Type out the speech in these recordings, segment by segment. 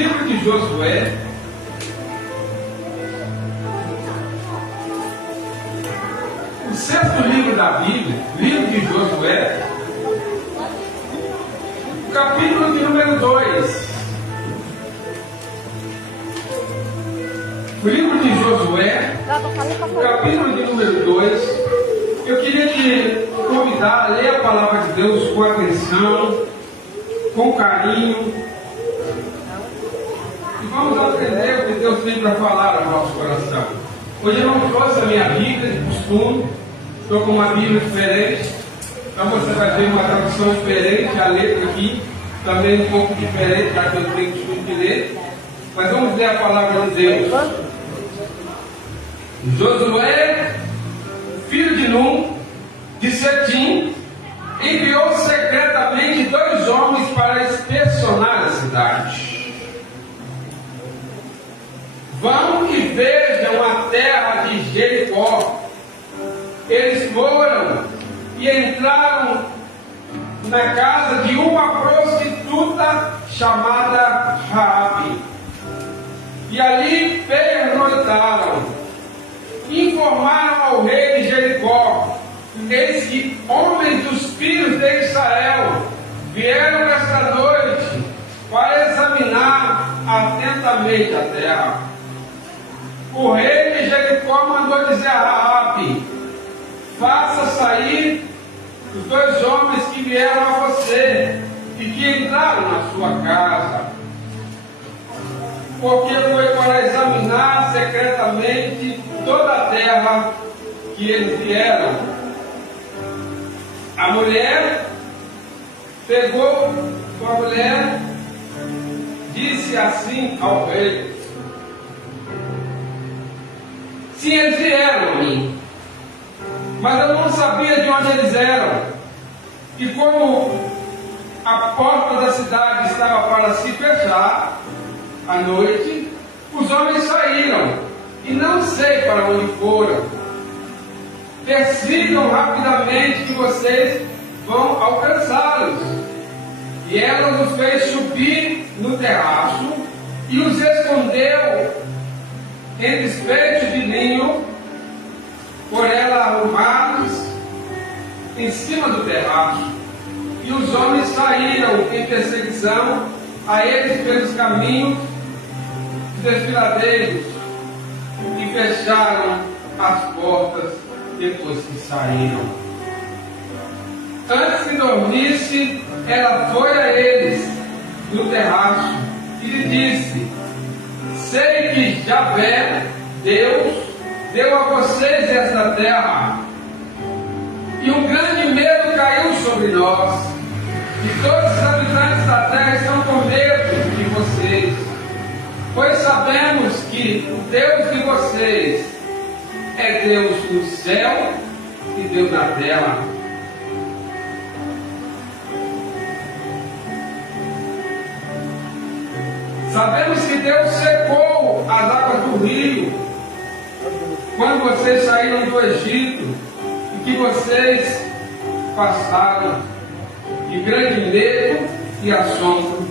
livro de Josué, o sexto livro da Bíblia, livro de Josué, capítulo de número 2. O livro de Josué, capítulo de número 2. Eu queria te convidar a ler a palavra de Deus com atenção, com carinho. E vamos aprender o que Deus tem para falar ao nosso coração. Hoje eu não trouxe a minha Bíblia de costume, estou com uma Bíblia diferente. Então você vai ver uma tradução diferente, a letra aqui também um pouco diferente da que eu tenho costume de ler. Mas vamos ler a palavra de Deus. Josué, filho de Num, de Setim, enviou secretamente 2 homens para inspecionar a cidade. Vão e vejam a terra de Jericó. Eles foram e entraram na casa de uma prostituta chamada Raabe. E ali pernoitaram. Informaram ao rei de Jericó: eis que homens dos filhos de Israel vieram esta noite para examinar atentamente a terra. O rei de Jericó mandou dizer a Raabe: faça sair os 2 homens que vieram a você e que entraram na sua casa, porque foi para examinar secretamente toda a terra que eles vieram. A mulher pegou a mulher, disse assim ao rei: sim, eles vieram a mim, mas eu não sabia de onde eles eram. E como a porta da cidade estava para se fechar à noite, os homens saíram, e não sei para onde foram. Persigam rapidamente que vocês vão alcançá-los. E ela os fez subir no terraço e os escondeu em despechos de linho, por ela arrumados em cima do terraço. E os homens saíram em perseguição a eles pelos caminhos desfiladeiros e fecharam as portas depois que saíram. Antes que dormisse, ela foi a eles no terraço e lhe disse: sei que Javé, Deus, deu a vocês esta terra, e um grande medo caiu sobre nós, e todos os habitantes da terra estão com medo de vocês, pois sabemos que o Deus de vocês é Deus no céu e Deus na terra. Sabemos que Deus secou as águas do rio quando vocês saíram do Egito, e que vocês passaram, e grande medo e assombro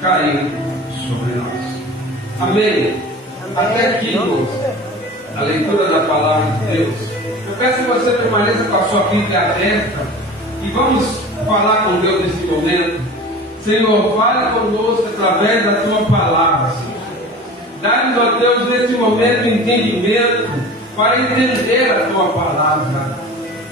caíram sobre nós. Amém? Até aqui, irmãos, a leitura da palavra de Deus. Eu peço que você permaneça com a sua Bíblia aberta e vamos falar com Deus nesse momento. Senhor, fale conosco através da tua palavra, Senhor. Dá-nos, ó Deus, nesse momento entendimento para entender a tua palavra.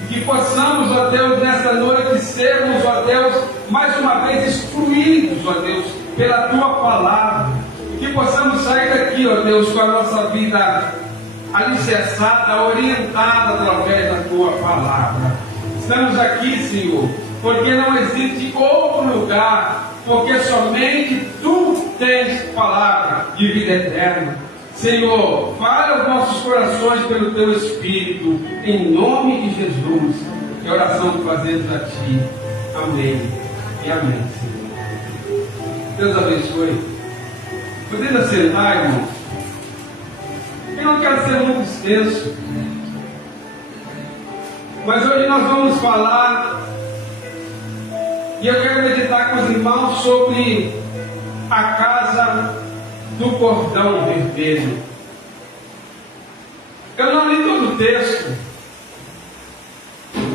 E que possamos, ó Deus, nessa noite sermos, ó Deus, mais uma vez instruídos, ó Deus, pela tua palavra. E que possamos sair daqui, ó Deus, com a nossa vida alicerçada, orientada através da tua palavra. Estamos aqui, Senhor, porque não existe outro lugar, porque somente tu tens palavra de vida eterna. Senhor, fale aos nossos corações pelo teu Espírito, em nome de Jesus. É a oração que fazemos a ti. Amém e amém, Senhor. Deus abençoe. Podemos sentar, irmãos? Eu não quero ser muito extenso, mas hoje nós vamos falar, e eu quero meditar com os irmãos sobre a casa do cordão vermelho. Eu não li todo o texto,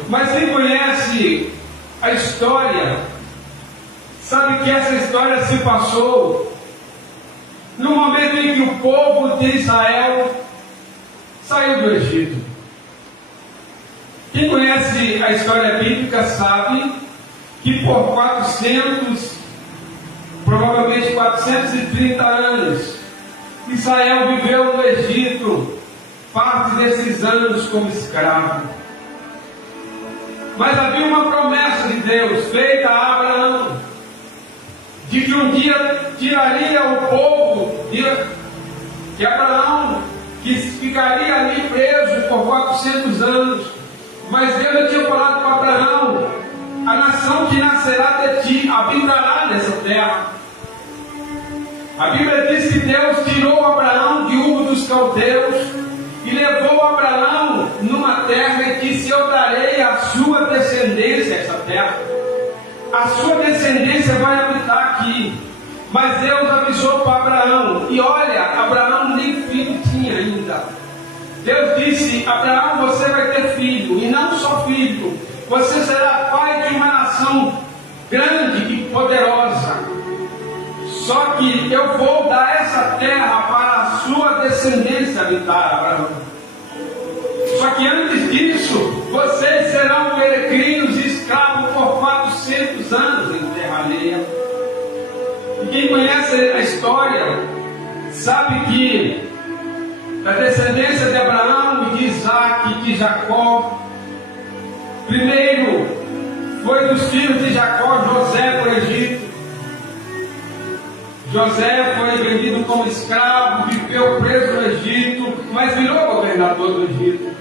mas quem conhece a história, sabe que essa história se passou no momento em que o povo de Israel saiu do Egito. Quem conhece a história bíblica sabe que por 430 anos, Israel viveu no Egito, parte desses anos como escravo. Mas havia uma promessa de Deus feita a Abraão, de que um dia tiraria o povo de Abraão, que ficaria ali preso por 400 anos. Mas Deus tinha falado para Abraão: a nação que nascerá de ti habitará nessa terra. A Bíblia diz que Deus tirou Abraão de Ur dos Caldeus e levou Abraão numa terra e disse: eu darei a sua descendência essa terra. A sua descendência vai habitar aqui. Mas Deus avisou para Abraão, e olha, Abraão nem filho tinha ainda. Deus disse: Abraão, você vai ter filho, e não só filho, você será pai de uma nação grande e poderosa. Só que eu vou dar essa terra para a sua descendência habitar, Abraão. Só que antes disso, vocês serão peregrinos e escravos por 400 anos em terra alheia. E quem conhece a história sabe que da descendência de Abraão e de Isaac e de Jacó, primeiro foi dos filhos de Jacó José para o Egito. José foi vendido como escravo, viveu preso no Egito, mas virou governador do Egito.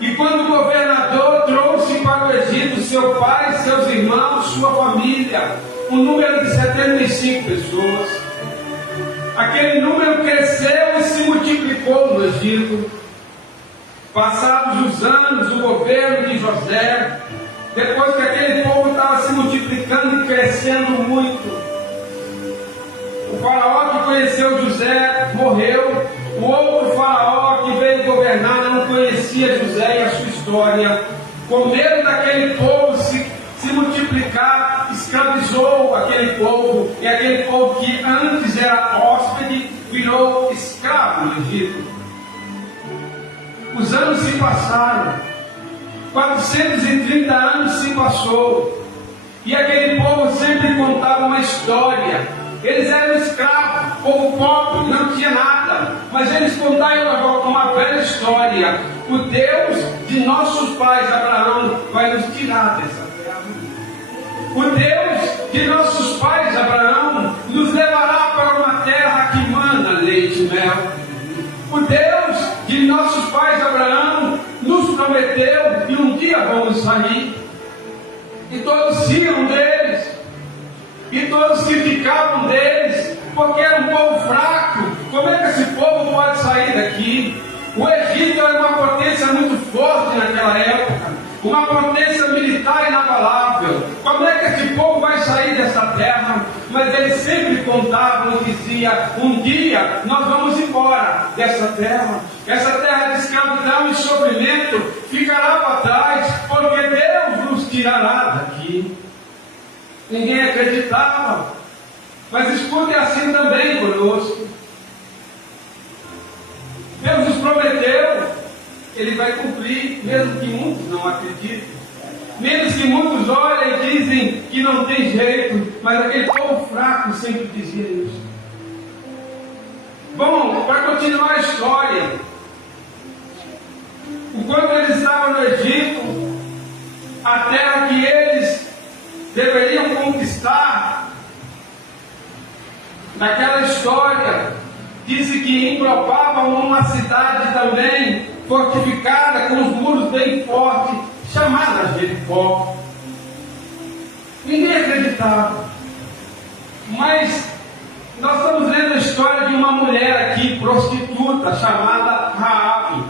E quando o governador trouxe para o Egito seu pai, seus irmãos, sua família, um número de 75 pessoas, aquele número cresceu e se multiplicou no Egito. Passados os anos, o governo de José, depois que aquele povo estava se multiplicando e crescendo muito, o faraó que conheceu José morreu. O outro faraó que veio governar não conhecia José e a sua história. Com medo daquele povo se multiplicar, escravizou aquele povo. E aquele povo que antes era hóspede virou escravo no Egito. Os anos se passaram. 430 anos se passou. E aquele povo sempre contava uma história. Eles eram escravos, povo pobre, não tinha nada, mas eles contavam uma velha história. O Deus de nossos pais, Abraão, vai nos tirar dessa terra. O Deus de nossos pais, Abraão, nos levará para uma terra que manda leite e mel. O Deus de nossos pais, Abraão, nos prometeu que um dia vamos sair. E todos riam deles. E todos criticavam deles, porque era um povo fraco. Como é que esse povo pode sair daqui? O Egito era uma potência muito forte naquela época, uma potência militar inabalável. Como é que esse povo vai sair dessa terra? Mas eles sempre contavam e diziam: um dia nós vamos embora dessa terra. Essa terra de escravidão e sofrimento ficará para trás, porque Deus nos tirará daqui. Ninguém acreditava, mas escute assim também conosco. Deus nos prometeu, Ele vai cumprir, mesmo que muitos não acreditem, mesmo que muitos olhem e dizem que não tem jeito, mas aquele povo fraco sempre dizia isso. Bom, para continuar a história, enquanto eles estavam no Egito, a terra que eles deveriam conquistar, naquela história, disse que englobavam uma cidade também fortificada, com os muros bem fortes, chamada Jericó. Ninguém acreditava. Mas nós estamos lendo a história de uma mulher aqui, prostituta, chamada Raabe.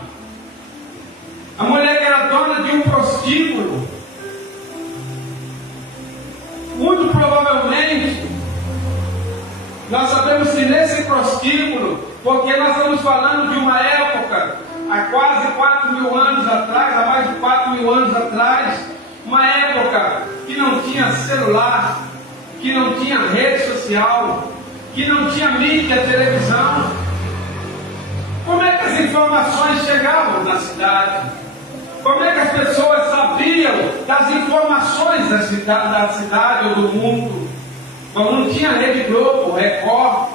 A mulher que era dona de um prostíbulo. Muito provavelmente Nós sabemos que nesse prostíbulo, porque nós estamos falando de uma época, há quase 4.000 anos atrás, há mais de 4.000 anos atrás, uma época que não tinha celular, que não tinha rede social, que não tinha mídia, televisão. Como é que as informações chegavam na cidade? Como é que as pessoas sabiam das informações da cidade ou do mundo? Então não tinha Rede Globo, Record.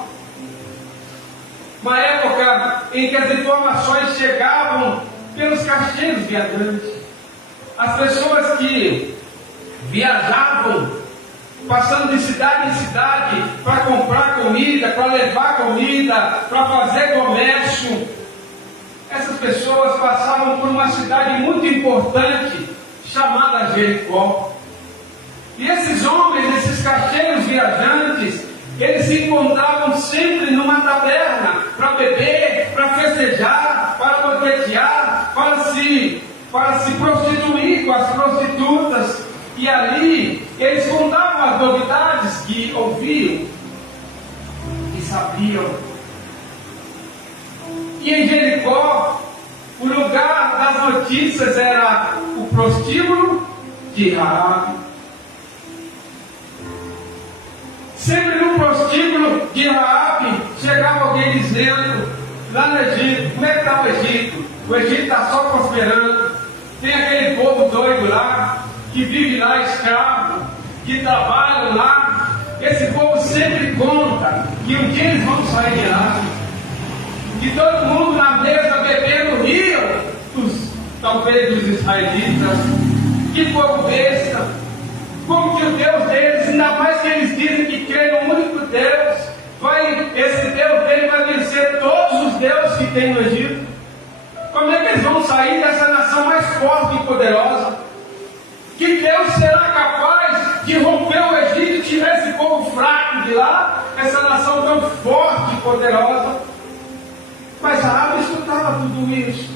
Uma época em que as informações chegavam pelos caixeiros viajantes. As pessoas que viajavam, passando de cidade em cidade para comprar comida, para levar comida, para fazer comércio. Essas pessoas passavam por uma cidade muito importante chamada Jericó. E esses homens, esses caixeiros viajantes, eles se encontravam sempre numa taberna para beber, para festejar, para banquetear, para se prostituir com as prostitutas. E ali eles contavam as novidades que ouviam e sabiam. E em Jericó, o lugar das notícias era o prostíbulo de Raabe. Sempre no prostíbulo de Raabe chegava alguém dizendo: lá no Egito, como é que está o Egito? O Egito está só prosperando. Tem aquele povo doido lá, que vive lá escravo, que trabalham lá. Esse povo sempre conta que um dia eles vão sair de lá. E todo mundo na mesa bebendo riam, talvez dos israelitas. Que povo besta! Como que o Deus deles, ainda mais que eles dizem que creem no único Deus, esse Deus dele vai vencer todos os deuses que tem no Egito. Como é que eles vão sair dessa nação mais forte e poderosa? Que Deus será capaz de romper o Egito e tirar esse povo fraco de lá, essa nação tão forte e poderosa? Mas Raabe escutava tudo isso.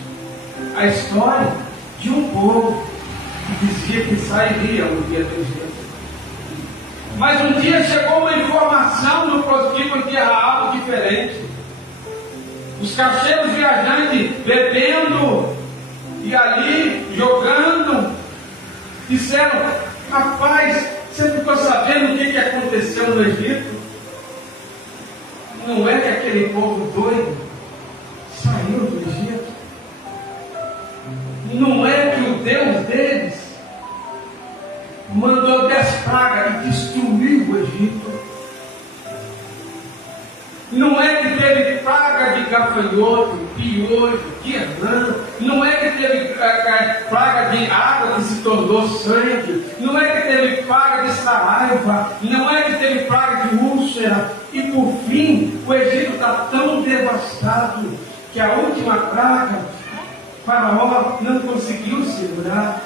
A história de um povo que dizia que sairia no dia do Egito. Mas um dia chegou uma informação no prostíbulo de Raabe diferente. Os caixeiros viajantes bebendo e ali jogando, disseram: rapaz, você ficou sabendo o que aconteceu no Egito? Não é que aquele povo doido saiu do Egito? Não é que o Deus deles mandou 10 pragas e destruiu o Egito? Não é que teve praga de gafanhoto, piolho, de rã? Não é que teve praga de água que se tornou sangue? Não é que teve praga de saraiva? Não é que teve praga de úlcera? E por fim, o Egito está tão devastado que a última praga, Faraó não conseguiu segurar.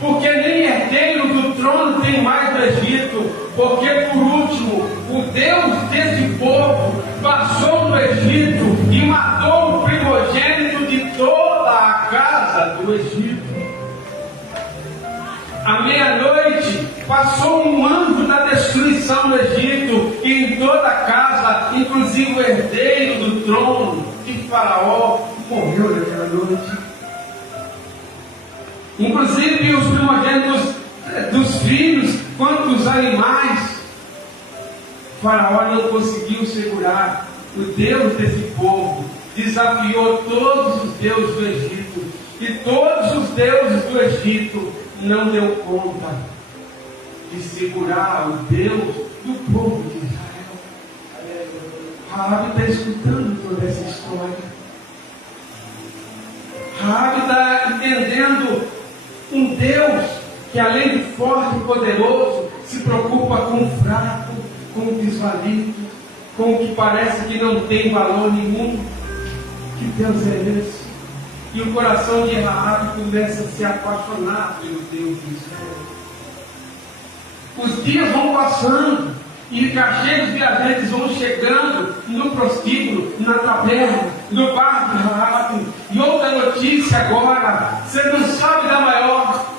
Porque nem herdeiro do trono tem mais no Egito. Porque por último, o Deus desse povo passou no Egito e matou o primogênito de toda a casa do Egito. À meia-noite passou um anjo da destruição no Egito, e em toda a casa, inclusive o herdeiro do trono de Faraó, morreu naquela noite. Inclusive os primogênitos dos filhos, quanto dos animais. Faraó não conseguiu segurar. O Deus desse povo desafiou todos os deuses do Egito, e todos os deuses do Egito não deu conta de segurar o Deus do povo de Israel. Raabe está escutando toda essa história. Raabe está entendendo um Deus que, além de forte e poderoso, se preocupa com o fraco, com o desvalido, com o que parece que não tem valor nenhum. Que Deus é esse? E o coração de Raabe começa a se apaixonar pelo Deus de Israel. Os dias vão passando e caixeiros viajantes vão chegando no prostíbulo, na taberna, no bar de Raabe. E outra notícia agora, você não sabe da maior.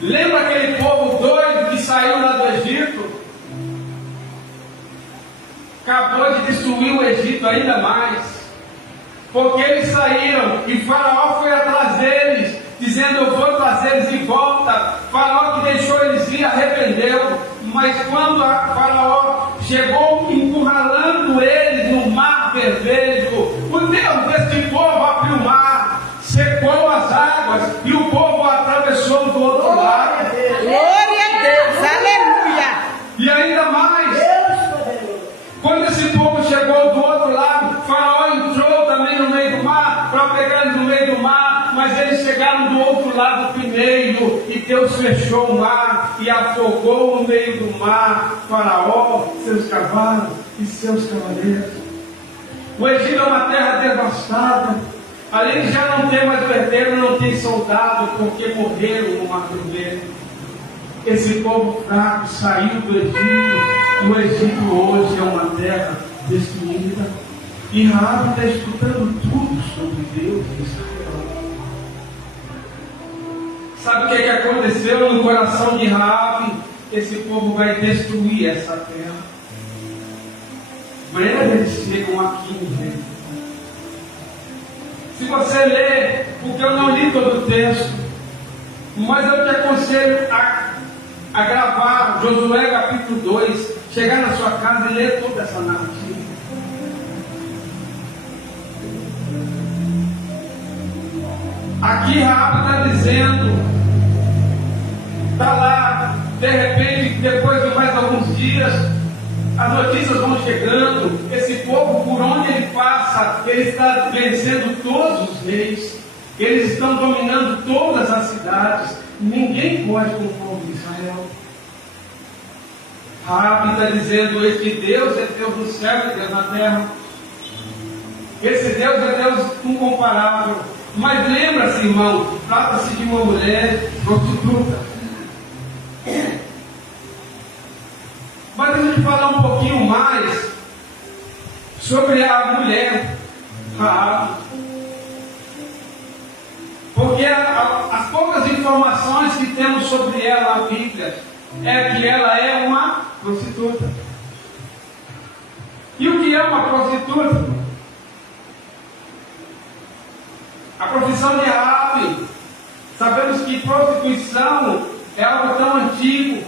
Lembra aquele povo doido que saiu lá do Egito? acabou de destruir o Egito ainda mais, porque eles saíram e Faraó foi atrás deles, dizendo: eu vou trazê-los de volta. Faraó, que deixou eles ir, arrependeu, mas quando Faraó chegou encurralando eles no Mar Vermelho, o Deus deste povo abriu o mar, secou as águas e o povo atravessou do outro lado. Glória a Deus, aleluia. E ainda mais, quando esse povo chegou do outro lado, Faraó entrou também no meio do mar, para pegar eles no meio do mar, mas eles chegaram do outro lado primeiro, e Deus fechou o mar e afogou no meio do mar Faraó, seus cavalos e seus cavaleiros. O Egito é uma terra devastada, além de já não ter mais herdeiro, não tem soldado, porque morreram no Mar Vermelho. Esse povo fraco saiu do Egito, e o Egito hoje é uma terra destruída. E Raabe está escutando tudo sobre Deus e Israel. Sabe o que aconteceu no coração de Raabe? Esse povo vai destruir essa terra. Breve eles chegam aqui no reino. Se você ler, porque eu não li todo o texto, mas eu te aconselho a gravar Josué capítulo 2, chegar na sua casa e ler toda essa narrativa. Aqui Raabe está dizendo, está lá, de repente, depois de mais alguns dias, as notícias vão chegando, esse povo, por onde ele passa, ele está vencendo todos os reis, eles estão dominando todas as cidades, ninguém pode com o povo de Israel. Raabe está dizendo: esse Deus é Deus do céu e Deus na terra, esse Deus é Deus incomparável. Mas lembra-se, irmão, trata-se de uma mulher prostituta. Mas deixa eu te falar um pouquinho mais sobre a mulher Raabe, porque as poucas informações que temos sobre ela na Bíblia é que ela é uma prostituta. E o que é uma prostituta? A profissão de Raabe, sabemos que prostituição é algo tão antigo,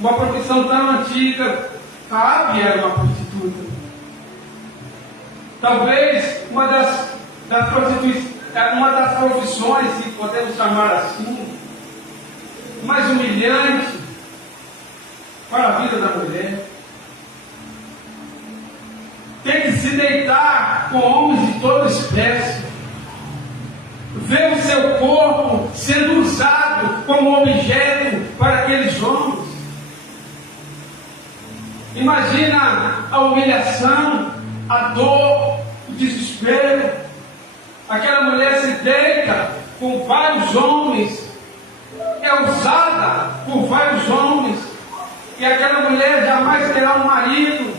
uma profissão tão antiga. Raabe era uma prostituta. Talvez uma das profissões, se podemos chamar assim, mais humilhante para a vida da mulher. Tem que se deitar com homens de toda espécie, ver o seu corpo sendo usado como objeto para aqueles homens. Imagina a humilhação, a dor, o desespero. Aquela mulher se deita com vários homens, é usada por vários homens, e aquela mulher jamais terá um marido.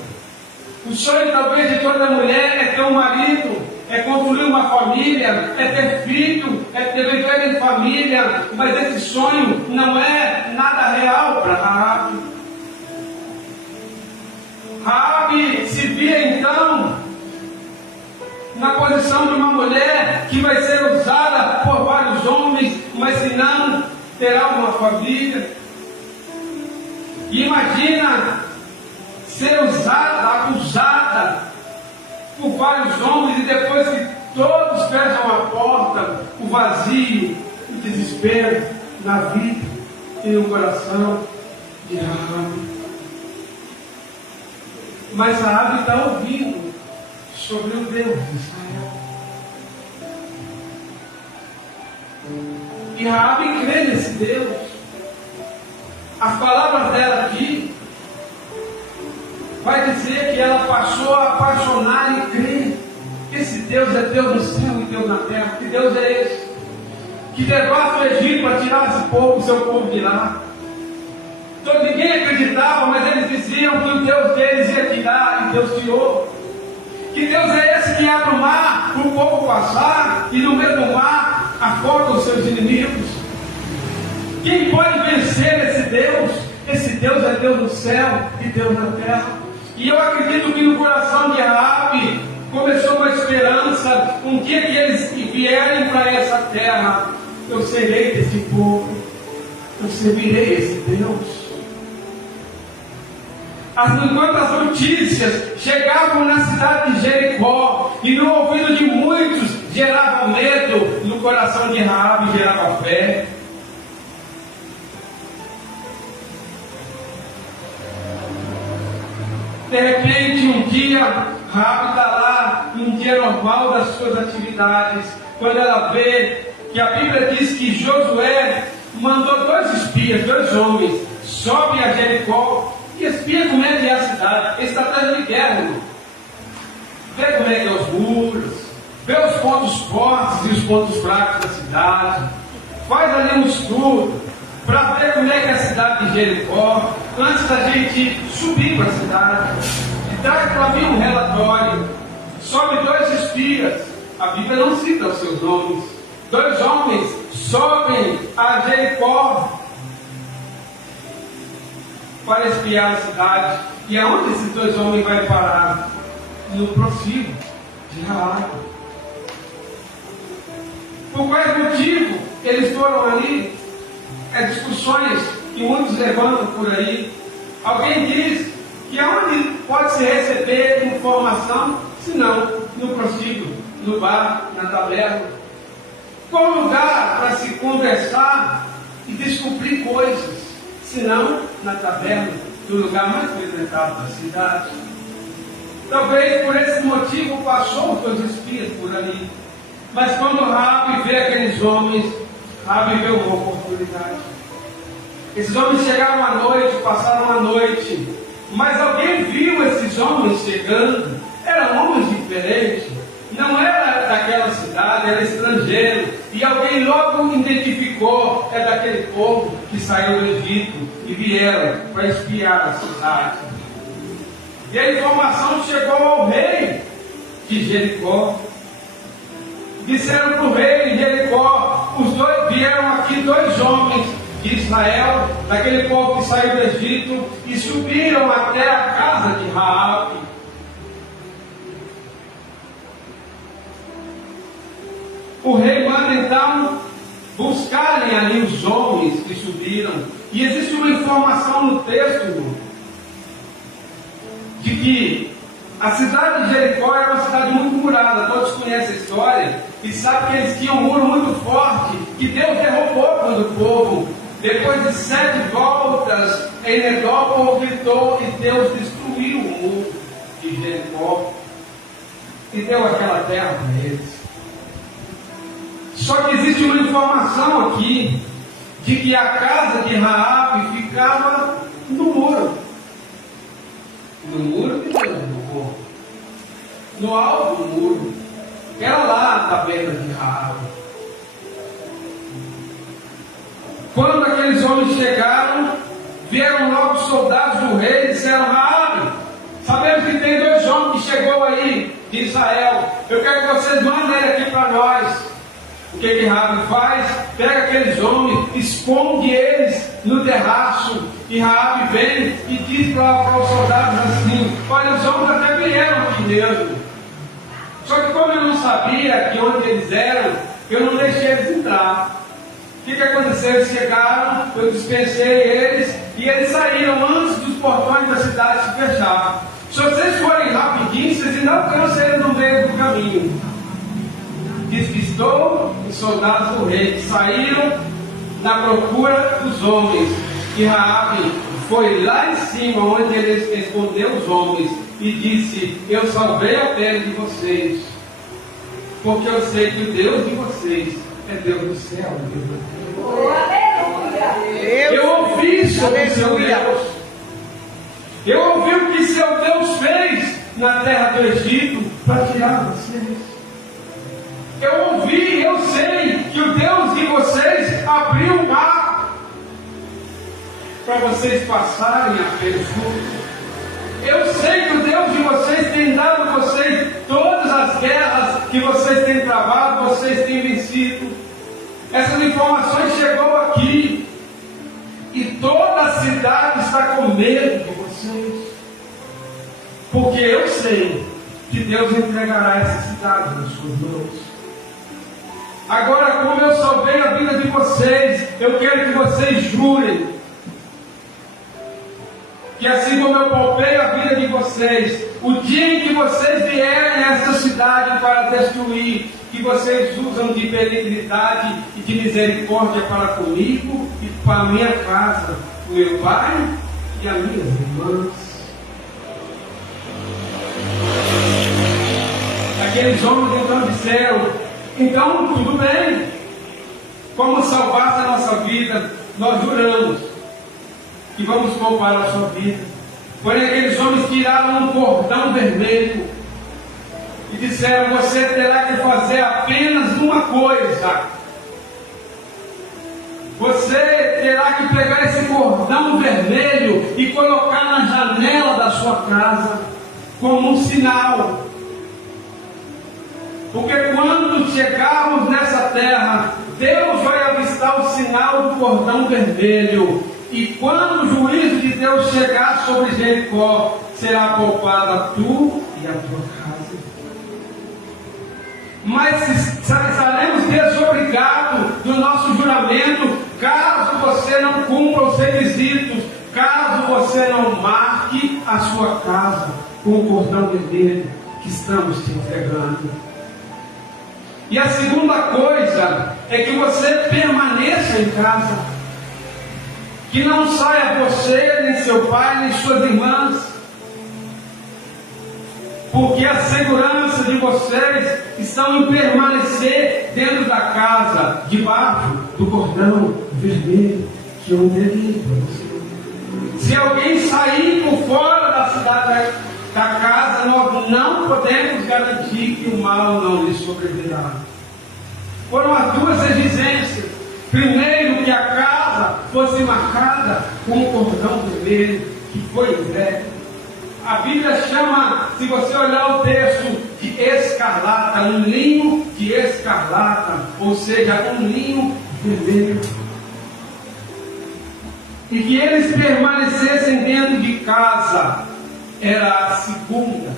O sonho talvez de toda mulher é ter um marido, é construir uma família, é ter filho, é ter viver em família, mas esse sonho não é nada real para Raabe. Raabe se via então na posição de uma mulher que vai ser usada por vários homens, mas que não terá uma família. E imagina ser usada, acusada por vários homens, e depois que todos fecham a porta, o vazio, o desespero na vida e no coração de Raabe. Mas Raabe está ouvindo sobre o Deus de Israel. E Raabe crê nesse Deus. As palavras dela aqui vai dizer que ela passou a apaixonar e crer. Esse Deus é Deus no céu e Deus na terra. Que Deus é esse? Que devasta o Egito para tirar esse povo, o seu povo de lá. Então ninguém acreditava, mas eles diziam que o Deus deles ia tirar, e Deus tirou. Que Deus é esse que abre o mar para o povo passar, e no mesmo mar afoga os seus inimigos? Quem pode vencer esse Deus? Esse Deus é Deus no céu e Deus na terra. E eu acredito que no coração de Raabe começou uma esperança, um dia que eles vierem para essa terra, eu serei desse povo, eu servirei esse Deus. Enquanto as notícias chegavam na cidade de Jericó, e no ouvido de muitos gerava medo, no coração de Raabe gerava fé. De repente, um dia, Raabe está lá, um dia normal das suas atividades, quando ela vê que a Bíblia diz que Josué mandou 2 espias, 2 homens, sobem a Jericó e espia como é que é a cidade, estratégia de guerra, irmão. Vê como é que é os muros, vê os pontos fortes e os pontos fracos da cidade, faz ali um estudo para ver como é que é a cidade de Jericó, antes da gente subir para a cidade, e traz para mim um relatório. Sobe 2 espias, a Bíblia não cita os seus nomes, 2 homens sobem a Jericó para espiar a cidade. E aonde esses 2 homens vão parar? No prosíguo de Raabe. Por qual motivo eles foram ali? Discussões que muitos levantam por aí. Alguém diz que aonde pode se receber informação, se não no prostíbulo, no bar, na taberna. Qual lugar para se conversar e descobrir coisas, se não na taberna, no lugar mais frequentado da cidade? Talvez por esse motivo passou os 2 espias por ali. Mas quando Raabe vê aqueles homens, Raabe vê uma oportunidade. Esses homens chegaram à noite, passaram a noite, mas alguém viu esses homens chegando. Eram homens diferentes, não era daquela cidade, era estrangeiro. E alguém logo identificou, é daquele povo que saiu do Egito e vieram para espiar a cidade. E a informação chegou ao rei de Jericó. Disseram para o rei de Jericó, vieram aqui 2 homens de Israel, daquele povo que saiu do Egito, e subiram até a casa de Raabe. O rei manda então buscarem ali os homens que subiram. E existe uma informação no texto, irmão, de que a cidade de Jericó era uma cidade muito murada. Todos conhecem a história e sabem que eles tinham um muro muito forte, que Deus derrubou quando o povo, depois de 7 voltas, Enedó, o povo gritou e Deus destruiu o muro de Jericó e deu aquela terra para eles. Só que existe uma informação aqui de que a casa de Raabe ficava no muro. No muro que Deus derrubou. No alto do muro. Era lá a taberna de Raabe. Quando aqueles homens chegaram, vieram logo os soldados do rei e disseram: Raabe, sabemos que tem 2 homens que chegou aí de Israel. Eu quero que vocês mandem ele aqui para nós. O que Raabe faz? Pega aqueles homens, esconde eles no terraço, e Raabe vem e diz para os soldados assim: olha, os homens até vieram aqui mesmo, só que como eu não sabia de onde eles eram, eu não deixei eles entrar. O que aconteceu? Eles chegaram, eu dispensei eles, e eles saíram antes dos portões da cidade se fechar. Se vocês forem rapidinho, vocês ainda alcançam eles no meio do caminho. Diz que estou os soldados do rei, que saíram na procura dos homens. E Raabe foi lá em cima, onde ele escondeu os homens, e disse: eu salvei a pele de vocês, porque eu sei que o Deus de vocês é Deus do céu, Deus da terra. Eu ouvi sobre o seu Deus. Eu ouvi o que seu Deus fez na terra do Egito para tirar vocês. Eu ouvi, eu sei que o Deus de vocês abriu o mar para vocês passarem a pelo sul. Eu sei que o Deus de vocês tem dado a vocês todas as guerras que vocês têm travado, vocês têm vencido. Essas informações chegou aqui e toda a cidade está com medo de vocês. porque eu sei que Deus entregará essa cidade nas suas mãos. Agora, como eu salvei a vida de vocês, eu quero que vocês jurem que assim como eu poupei a vida de vocês, o dia em que vocês vierem a essa cidade para destruir, que vocês usam de benignidade e de misericórdia para comigo e para a minha casa, o meu pai e as minhas irmãs. Aqueles homens então disseram: então tudo bem, como salvasse a nossa vida, nós juramos que vamos poupar a sua vida. Porém aqueles homens tiraram um cordão vermelho e disseram: você terá que fazer apenas uma coisa. Você terá que pegar esse cordão vermelho e colocar na janela da sua casa como um sinal. Porque quando chegarmos nessa terra, Deus vai avistar o sinal do cordão vermelho. E quando o juízo de Deus chegar sobre Jericó, será poupada tu e a tua casa. Mas estaremos desobrigados do nosso juramento, caso você não cumpra os requisitos, caso você não marque a sua casa com o cordão vermelho que estamos te entregando. E a segunda coisa é que você permaneça em casa. Que não saia você, nem seu pai, nem suas irmãs. Porque a segurança de vocês está em permanecer dentro da casa, debaixo do cordão vermelho que eu terei para você. Se alguém sair por fora da cidade da casa, nós não podemos garantir que o mal não lhe sobrevirá. Foram as duas exigências. Primeiro, que a casa fosse marcada com um cordão vermelho que foi entregue. A Bíblia chama, se você olhar o texto, de escarlata, um linho de escarlata, ou seja, um linho vermelho. E que eles permanecessem dentro de casa era a segunda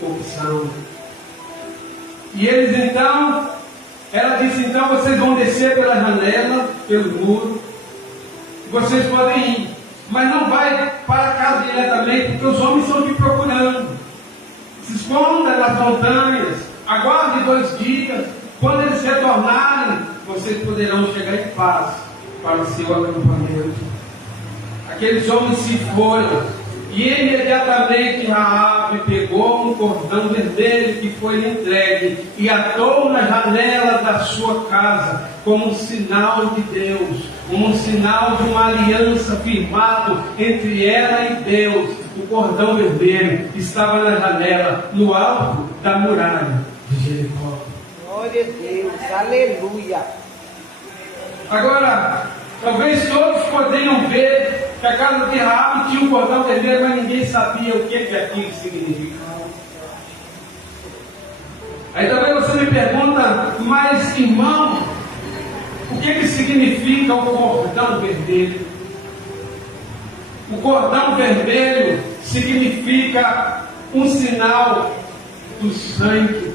opção. E eles então, ela disse: então vocês vão descer pela janela, pelo muro, vocês podem ir, mas não vai para casa diretamente, porque os homens estão te procurando. Se esconda nas montanhas, aguarde 2 dias, quando eles retornarem, vocês poderão chegar em paz para o seu acampamento. Aqueles homens se foram, e imediatamente Raabe pegou um cordão vermelho que foi lhe entregue e atou na janela da sua casa como um sinal de Deus, como um sinal de uma aliança firmado entre ela e Deus. O cordão vermelho estava na janela, no alto da muralha de Jericó. Glória a Deus, aleluia. Agora, talvez todos poderiam ver que a casa de Raabe tinha um cordão vermelho, mas ninguém sabia o que aquilo significava. Aí também você me pergunta: mas irmão, o que significa o cordão vermelho? O cordão vermelho significa um sinal do sangue.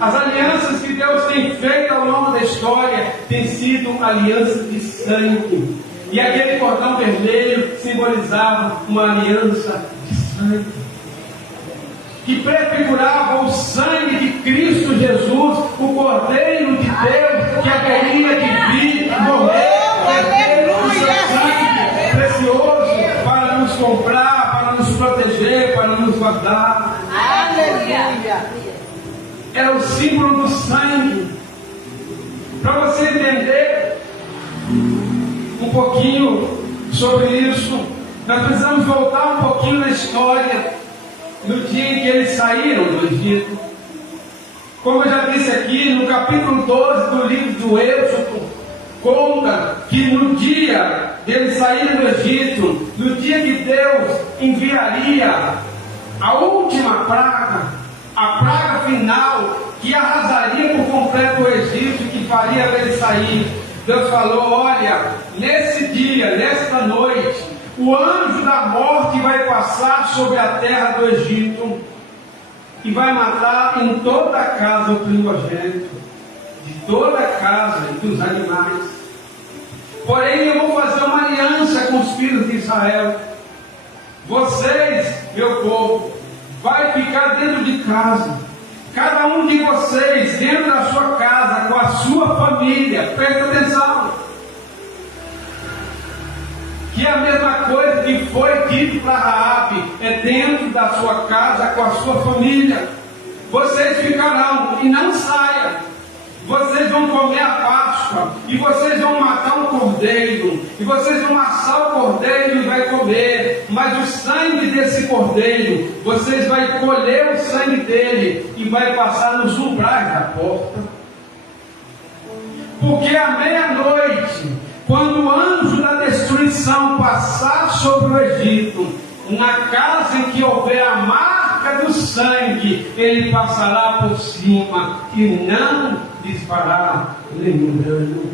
As alianças que Deus tem feito ao longo da história têm sido alianças de sangue. E aquele cordão vermelho simbolizava uma aliança de sangue, que prefigurava o sangue de Cristo Jesus, o Cordeiro de Deus, que haveria de vir morrer. O seu sangue precioso para nos comprar, para nos proteger, para nos guardar. Aleluia. Era o símbolo do sangue. Para você entender um pouquinho sobre isso, nós precisamos voltar um pouquinho na história, no dia em que eles saíram do Egito. Como eu já disse aqui, no capítulo 12 do livro do Êxodo, conta que no dia deles saírem do Egito, no dia que Deus enviaria a última praga, a praga final, que arrasaria por completo o Egito, que faria eles sair, Deus falou: olha, nesse dia, nesta noite, o anjo da morte vai passar sobre a terra do Egito e vai matar em toda a casa o primogênito, de toda a casa e dos animais. Porém, eu vou fazer uma aliança com os filhos de Israel. Vocês, meu povo, vai ficar dentro de casa. Cada um de vocês dentro da sua casa, com a sua família. Presta atenção. Que é a mesma coisa que foi dito para Raabe, é dentro da sua casa, com a sua família. Vocês ficarão e não saiam. Vocês vão comer a Páscoa, e vocês vão matar um cordeiro, e vocês vão assar o cordeiro e vai comer, mas o sangue desse cordeiro, vocês vão colher o sangue dele, e vai passar nos umbrais da porta. Porque à meia-noite, quando o anjo da destruição passar sobre o Egito, na casa em que houver a marca do sangue, ele passará por cima e não disparar nenhum dano.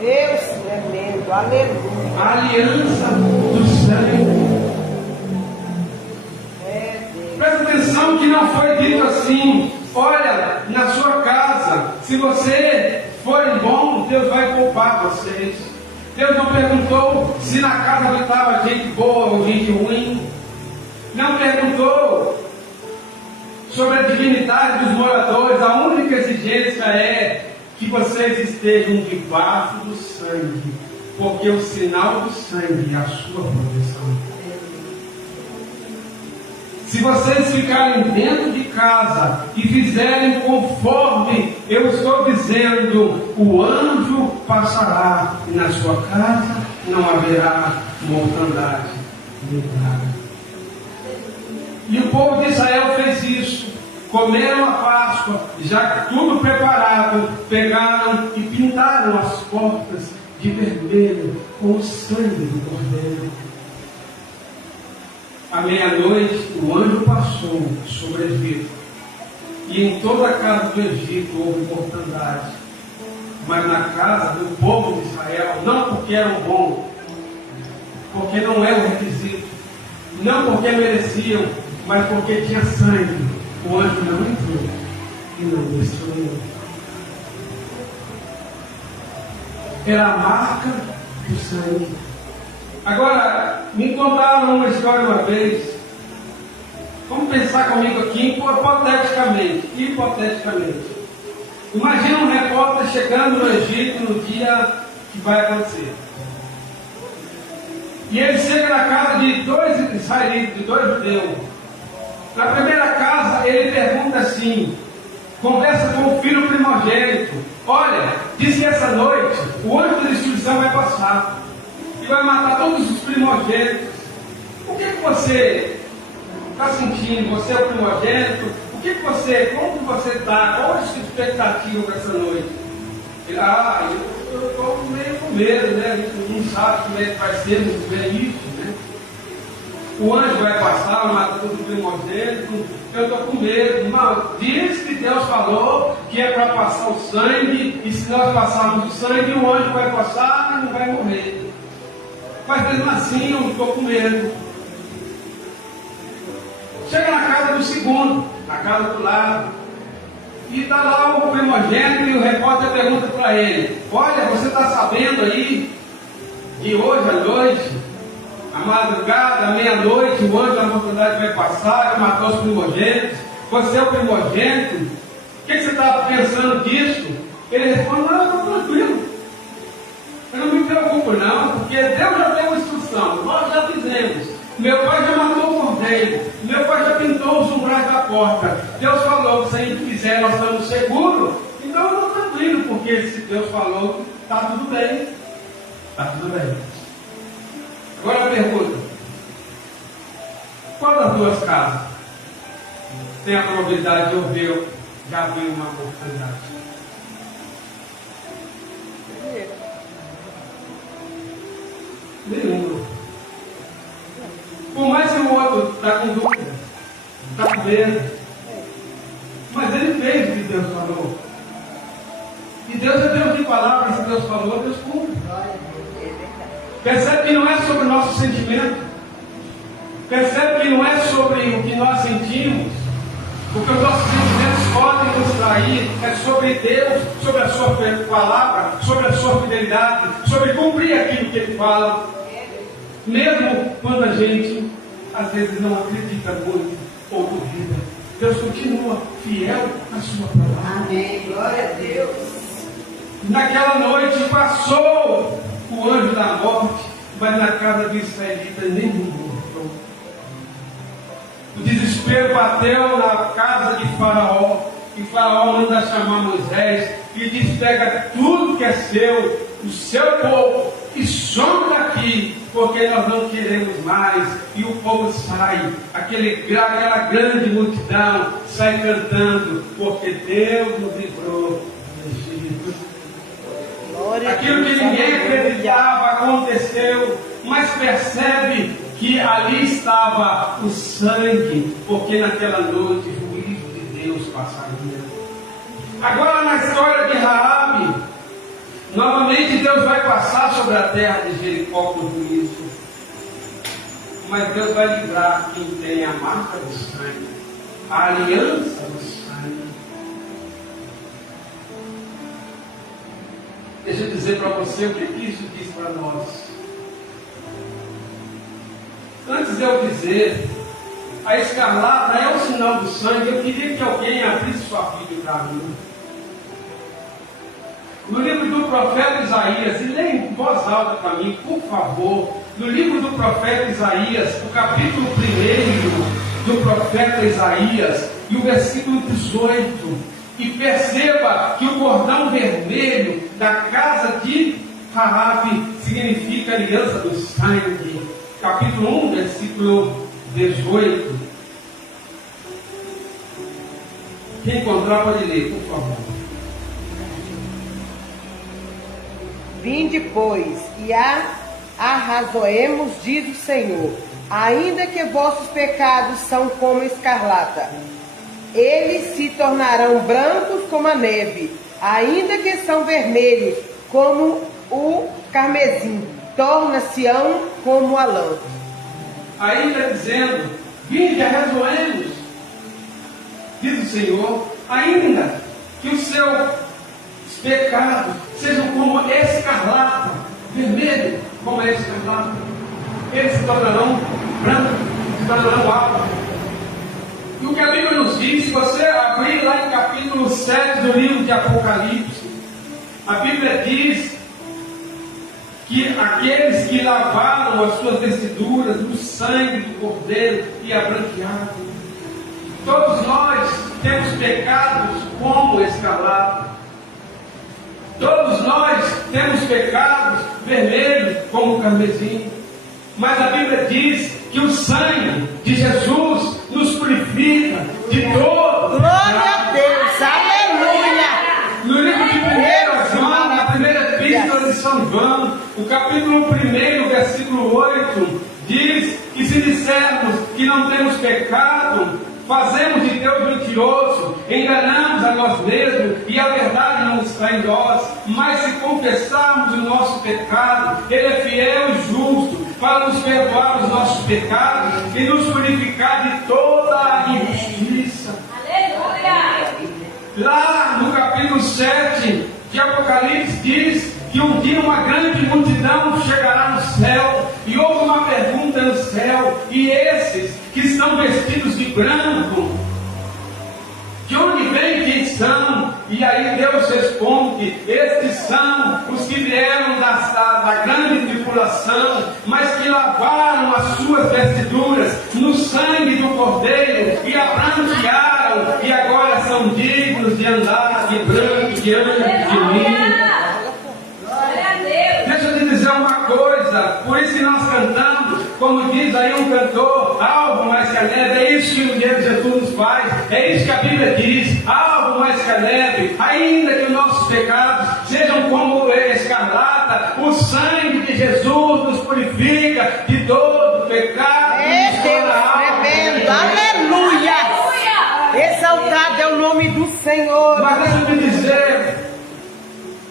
Deus tremendo, aleluia. A aliança do sangue. Presta atenção que não foi dito assim: olha, na sua casa, se você for bom, Deus vai poupar vocês. Deus não perguntou se na casa habitava gente boa ou gente ruim. Não perguntou sobre a dignidade dos moradores. A única exigência é que vocês estejam debaixo do sangue, porque o sinal do sangue é a sua proteção. Se vocês ficarem dentro de casa e fizerem conforme eu estou dizendo, o anjo passará e na sua casa não haverá mortandade nem praga. E o povo de Israel fez isso. Comeram a Páscoa, já tudo preparado, pegaram e pintaram as portas de vermelho com o sangue do cordeiro. À meia-noite, o anjo passou sobre o Egito, e em toda a casa do Egito houve mortandade. Mas na casa do povo de Israel, não porque eram bons, porque não é o requisito, não porque mereciam, mas porque tinha sangue, o anjo não entrou e não destruiu. Era a marca do sangue. Agora, me contaram uma história uma vez. Vamos pensar comigo aqui, hipoteticamente. Imagina um repórter chegando no Egito no dia que vai acontecer. E ele chega na casa de dois israelitas, de dois judeus. Na primeira casa, ele pergunta assim, conversa com o filho primogênito: olha, diz que essa noite o anjo da destruição vai passar e vai matar todos os primogênitos. O que você está sentindo? Você é o primogênito? Como que você está? Qual é a sua expectativa para essa noite? Ele, eu estou meio com medo, né? A gente não sabe como é que vai ser no início, né? O anjo vai passar, matar todos os primogênitos. Eu estou com medo. Mas diz que Deus falou que é para passar o sangue, e se nós passarmos o sangue, o anjo vai passar e não vai morrer. Mas mesmo assim eu estou com medo. Chega na casa do segundo, na casa do lado, e está lá o primogênito, e o repórter pergunta para ele: olha, você está sabendo aí que hoje à noite, à madrugada, à meia-noite, o anjo da mortandade vai passar e matar os primogênitos? Você é o primogênito? O que você está pensando disso? Ele responde: não, eu estou tranquilo. Eu não me preocupo não, porque Deus já deu instrução, nós já fizemos. Meu pai já matou o cordeiro, meu pai já pintou os umbrais da porta. Deus falou que se a gente fizer nós estamos seguros, então eu estou tranquilo, porque se Deus falou, está tudo bem. Está tudo bem. Agora a pergunta: qual das duas casas tem a probabilidade de eu já ver uma oportunidade? Nenhuma. Por mais que o outro está com dúvida, está com medo, mas ele fez o que Deus falou. E Deus é Deus de palavras, se Deus falou, Deus cumpre. Percebe que não é sobre o nosso sentimento. Percebe que não é sobre o que nós sentimos. Porque os nossos sentimentos podem nos trair. É sobre Deus, sobre a sua palavra, sobre a sua fidelidade, sobre cumprir aquilo que Ele fala. Mesmo quando a gente, às vezes, não acredita muito ou duvida. Deus continua fiel à sua palavra. Amém. Glória a Deus. Naquela noite passou o anjo da morte, mas na casa do israelita nenhum morreu. O desespero bateu na casa de Faraó, e Faraó manda chamar Moisés e diz: pega tudo que é seu, o seu povo, e some daqui, porque nós não queremos mais. E o povo sai, aquela grande multidão sai cantando, porque Deus nos livrou do Egito. Aquilo que ninguém acreditava aconteceu, mas percebe que ali estava o sangue, porque naquela noite o juízo de Deus passaria. Agora, na história de Raabe, novamente Deus vai passar sobre a terra de Jericó com juízo, mas Deus vai livrar quem tem a marca do sangue, a aliança do sangue. Deixa eu dizer para você o que isso diz para nós. Antes de eu dizer, a escarlata é o sinal do sangue, eu queria que alguém abrisse sua Bíblia para mim. No livro do profeta Isaías, e leia em voz alta para mim, por favor. No livro do profeta Isaías, o capítulo 1 do profeta Isaías, e o versículo 18. E perceba que o cordão vermelho da casa de Raabe significa aliança do sangue. Capítulo 1, versículo 18. Quem encontrar pode ler, por favor. Vinde, pois, e arrazoemos, diz o Senhor, ainda que vossos pecados são como escarlata, eles se tornarão brancos como a neve, ainda que são vermelhos como o carmesim, torna-se-ão como a lã. Ainda dizendo, vinde, arrazoemos, diz o Senhor, ainda que os seus pecados sejam como escarlata, vermelho como a escarlata, eles se tornarão brancos, se tornarão alvos. E o que a Bíblia nos diz, se você abrir lá em capítulo 7 do livro de Apocalipse, a Bíblia diz que aqueles que lavaram as suas vestiduras no sangue do Cordeiro e a branquearam. Todos nós temos pecados como escarlata. Todos nós temos pecados vermelhos como o carmesim. Mas a Bíblia diz que o sangue de Jesus nos purifica de todo. Glória a Deus, aleluia! No livro de 1 João, na primeira epístola de São João, o capítulo 1, versículo 8, diz que se dissermos que não temos pecado, fazemos de Deus mentiroso, enganamos a nós mesmos e a verdade não está em nós. Mas se confessarmos o nosso pecado, Ele é fiel e justo para nos perdoar os nossos pecados e nos purificar de toda a injustiça. Aleluia! Lá no capítulo 7 de Apocalipse diz que um dia uma grande multidão chegará no céu, e houve uma pergunta no céu, e esses que estão vestidos de branco, de onde vem, quem são? E aí Deus responde: estes são os que vieram da grande tribulação, mas que lavaram as suas vestiduras no sangue do Cordeiro e a branquearam, e agora são dignos de andar de branco diante de mim. Deixa eu te dizer uma coisa, por isso que nós cantamos, como diz aí um cantor, algo mais que a neve. É isso que o dia de Jesus nos faz, é isso que a Bíblia diz, algo mais que a neve. Ainda que os nossos pecados sejam como escarlata, o sangue de Jesus nos purifica de todo pecado. É Deus tremendo, aleluia! Exaltado é o nome do Senhor. Mas deixa eu te dizer,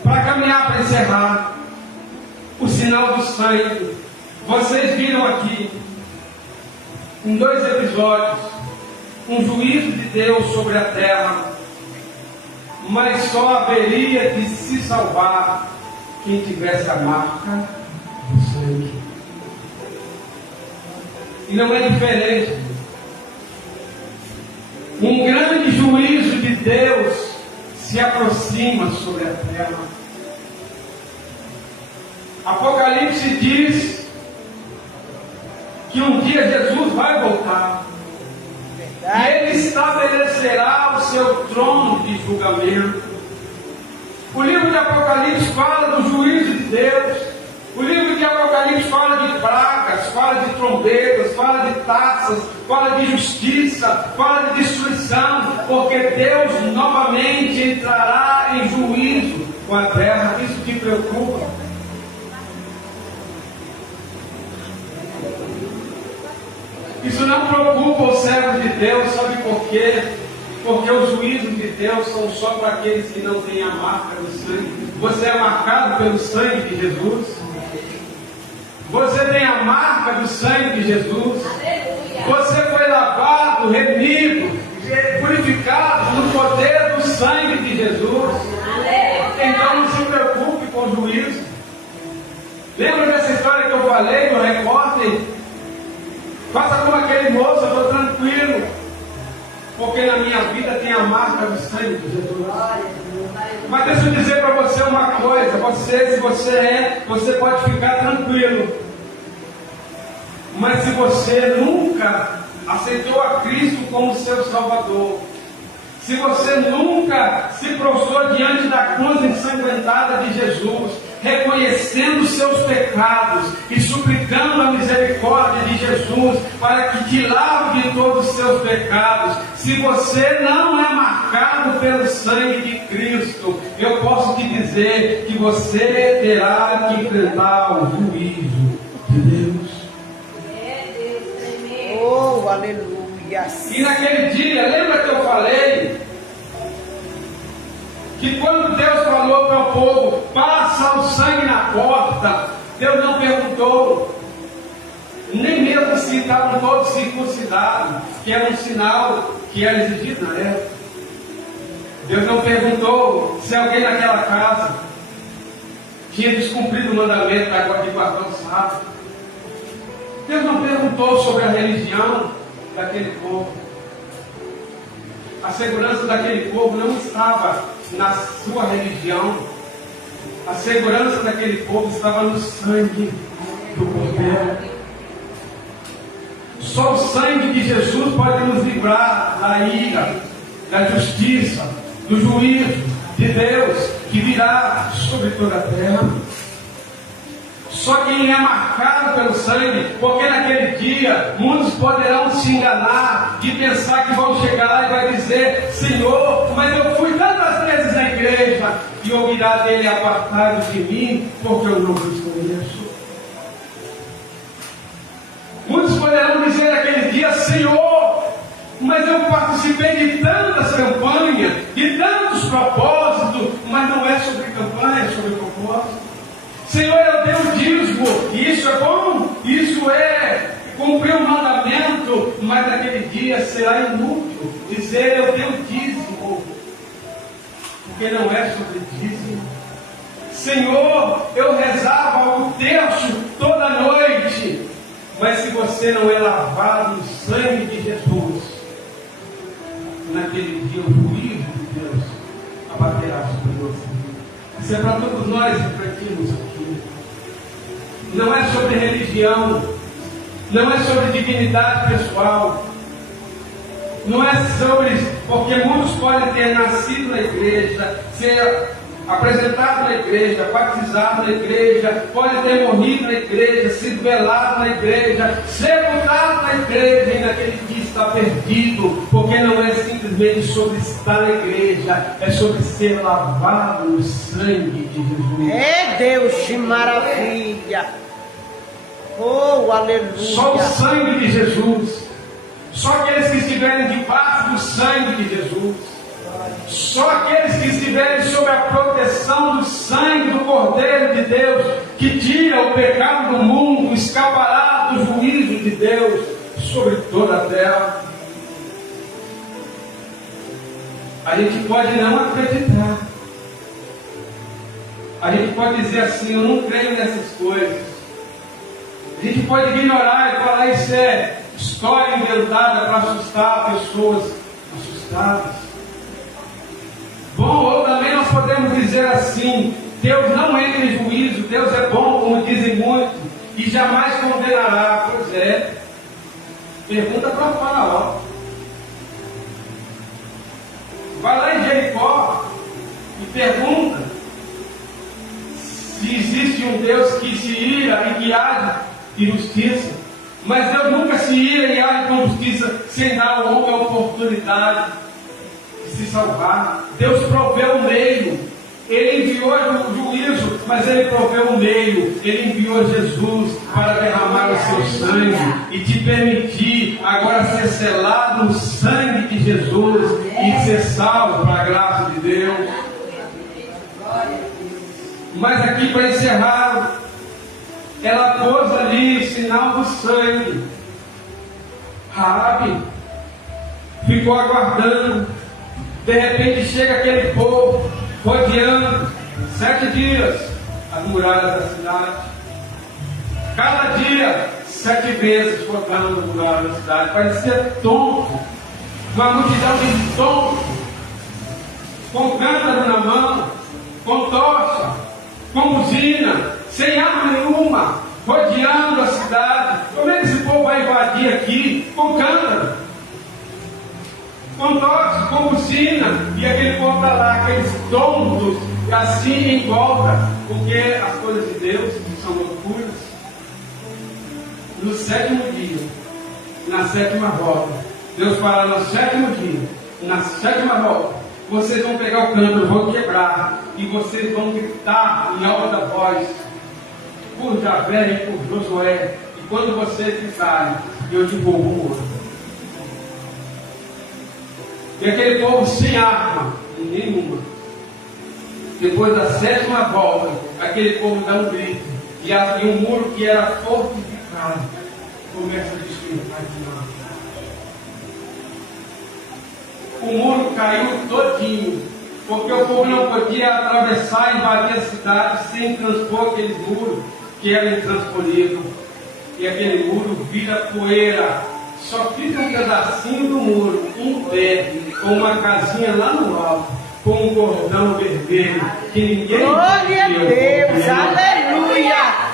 para caminhar, para encerrar, o sinal do sangue. Vocês viram aqui, em 2 episódios, um juízo de Deus sobre a terra, mas só haveria de se salvar quem tivesse a marca do sangue. E não é diferente. Um grande juízo de Deus se aproxima sobre a terra. Apocalipse diz que um dia Jesus vai voltar. E Ele estabelecerá o seu trono de julgamento. O livro de Apocalipse fala do juízo de Deus. O livro de Apocalipse fala de pragas, fala de trombetas, fala de taças, fala de justiça, fala de destruição, porque Deus novamente entrará em juízo com a terra. Isso te preocupa? Isso não preocupa o servo de Deus, sabe por quê? Porque os juízos de Deus são só para aqueles que não têm a marca do sangue. Você é marcado pelo sangue de Jesus. Você tem a marca do sangue de Jesus. Aleluia. Você foi lavado, remido, purificado no poder do sangue de Jesus. Aleluia. Então não se preocupe com o juízo. Lembra dessa história que eu falei do repórter? Faça como aquele moço, eu estou tranquilo, porque na minha vida tem a marca do sangue de Jesus. Mas deixa eu dizer para você uma coisa, se você pode ficar tranquilo. Mas se você nunca aceitou a Cristo como seu Salvador, se você nunca se prostrou diante da cruz ensanguentada de Jesus, reconhecendo seus pecados e suplicando a misericórdia de Jesus para que te lave de todos os seus pecados, se você não é marcado pelo sangue de Cristo, eu posso te dizer que você terá que enfrentar o juízo de Deus. Oh, aleluia! E naquele dia, lembra que eu falei que quando Deus falou para o povo, passa o sangue na porta, Deus não perguntou, nem mesmo se estavam todos circuncidados, que era um sinal que era exigido na época. Deus não perguntou se alguém naquela casa tinha descumprido o mandamento de guardar o sábado. Deus não perguntou sobre a religião daquele povo. A segurança daquele povo não estava na sua religião. A segurança daquele povo estava no sangue do Cordeiro. Só o sangue de Jesus pode nos livrar da ira, da justiça, do juízo de Deus que virá sobre toda a terra. Só quem é marcado pelo sangue, porque naquele dia muitos poderão se enganar de pensar que vão chegar lá e vai dizer: Senhor, mas eu fui tantas vezes na igreja, e ouvirá dele: apartado de mim, porque eu não vos conheço. Muitos poderão dizer naquele dia: Senhor, mas eu participei de tantas campanhas, de tantos propósitos, mas não é sobre campanha, é sobre propósito. Senhor, eu dei o dízimo, e isso é bom, isso é cumprir o mandamento, mas naquele dia será inútil dizer eu dei o dízimo, porque não é sobre dízimo. Senhor, eu rezava o terço toda noite, mas se você não é lavado no sangue de Jesus, naquele dia o juízo de Deus abaterá sobre você. Isso é para todos nós refletirmos aqui. Não é sobre religião, não é sobre dignidade pessoal, não é sobre, porque muitos podem ter nascido na igreja, ser apresentado na igreja, batizado na igreja, pode ter morrido na igreja, sido velado na igreja, sepultado na igreja, e naquele dia está perdido, porque não é simplesmente sobre estar na igreja, é sobre ser lavado no sangue de Jesus. É Deus, de maravilha! Oh, aleluia! Só o sangue de Jesus, só aqueles que estiverem debaixo do sangue de Jesus. Só aqueles que estiverem sob a proteção do sangue do Cordeiro de Deus, que tira o pecado do mundo, escapará do juízo de Deus sobre toda a terra. A gente pode não acreditar. A gente pode dizer assim: eu não creio nessas coisas. A gente pode ignorar e falar: isso é história inventada para assustar pessoas assustadas. Bom, ou também nós podemos dizer assim: Deus não entra em juízo, Deus é bom, como dizem muitos, e jamais condenará. Pois é. Pergunta para o Faraó. Vai lá em Jericó e pergunta se existe um Deus que se ira e que age de justiça. Mas Deus nunca se ira e age com justiça sem dar ao homem a oportunidade de se salvar. Deus proveu o meio. Ele enviou o juízo, mas Ele proveu o meio. Ele enviou Jesus para derramar o seu sangue e te permitir agora ser selado no sangue de Jesus e ser salvo para a graça de Deus. Mas aqui, para encerrar, ela pôs ali sinal do sangue. Raabe ficou aguardando. De repente chega aquele povo rodeando 7 dias as muralhas da cidade. Cada dia 7 vezes rodando as muralhas da cidade. Parecia tonto, uma multidão de tonto, com cântaro na mão, com tocha, com buzina, sem arma nenhuma, rodeando a cidade. Como é que esse povo vai invadir aqui? Com cântaro, com tocha, com buzina, e aquele povo está lá, aqueles tontos, assim em volta, porque as coisas de Deus são loucuras. No 7º dia, na 7ª volta, Deus fala: no 7º dia, na 7ª volta, vocês vão pegar o cântaro, vão quebrar, e vocês vão gritar em alta voz por Javé e por Josué. E quando vocês gritarem, eu te vou morrer. E aquele povo sem arma nenhuma, depois da 7ª volta, aquele povo dá um grito, e um muro que era fortificado começa a despencar de nada. O muro caiu todinho, porque o povo não podia atravessar e invadir a cidade sem transpor aquele muro que era intransponível. E aquele muro vira poeira. Só fica um pedacinho do muro em pé, com uma casinha lá no alto, com um cordão vermelho que ninguém glória a Deus, aleluia!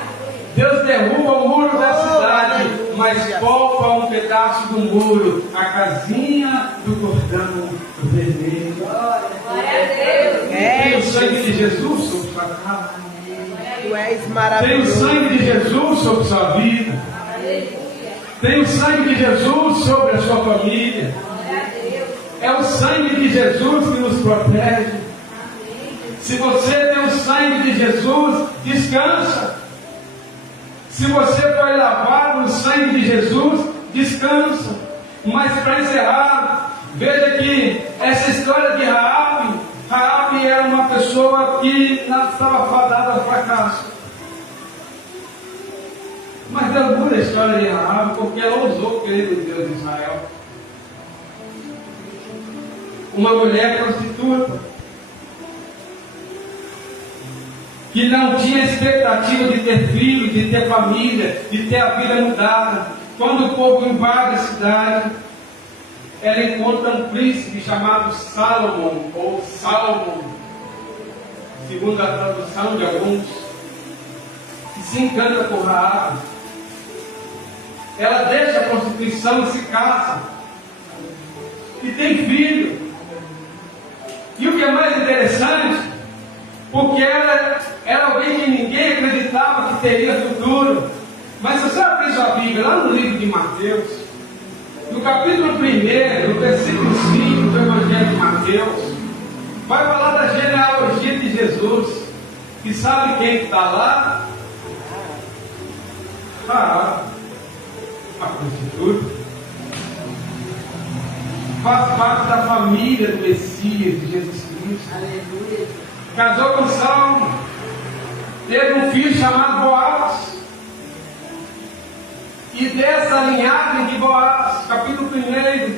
Deus derruba o muro da cidade, mas poupa um pedaço do muro, a casinha do cordão vermelho. Glória a Deus! Tem o sangue de Jesus sobre sua casa. Tu és maravilhoso. Tem o sangue de Jesus sobre sua vida. Tem o sangue de Jesus sobre a sua família. É o sangue de Jesus que nos protege. Se você tem o sangue de Jesus, descansa. Se você foi lavado no sangue de Jesus, descansa. Mas para encerrar, veja que essa história de Raabe era uma pessoa que não estava fadada ao fracasso. Mas Deus muda a história de Raabe porque ela ousou crer no Deus de Israel. Uma mulher prostituta que não tinha expectativa de ter filho, de ter família, de ter a vida mudada. Quando o povo invade a cidade, ela encontra um príncipe chamado Salomão, ou Salomão, segundo a tradução de alguns, que se encanta por Raabe. Ela deixa a prostituição e se casa, e tem filho. E o que é mais interessante, porque ela era alguém que ninguém acreditava que teria futuro. Mas se você abrir sua Bíblia, lá no livro de Mateus, no capítulo 1, no versículo 5 do Evangelho de Mateus, vai falar da genealogia de Jesus. E sabe quem está lá? A prostituta. faz parte da família do Messias, de Jesus Cristo. Aleluia. Casou com Salmo, teve um filho chamado Boaz. E dessa linhagem de Boaz, capítulo 1,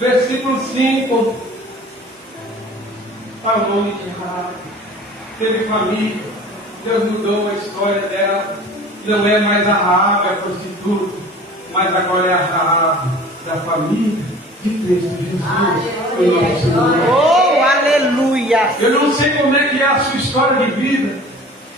versículo 5, para o nome de Raabe, teve família, Deus mudou a história dela, não é mais a Raabe, a prostituta, mas agora é a Raabe da família de Cristo Jesus. Em nome do Senhor. Oh, aleluia! Eu não sei como é que é a sua história de vida.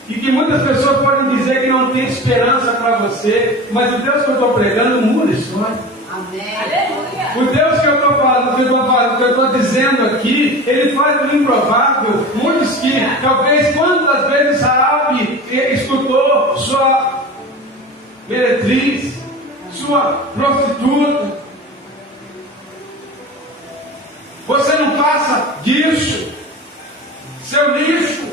E que muitas pessoas podem dizer que não tem esperança para você, mas o Deus que eu estou pregando muda a história. Amém. Aleluia. O Deus que eu estou falando, que eu estou dizendo aqui, Ele faz o improvável. Muitos que, talvez, quantas vezes Raabe escutou sua meretriz, sua prostituta. Você não passa disso, seu lixo,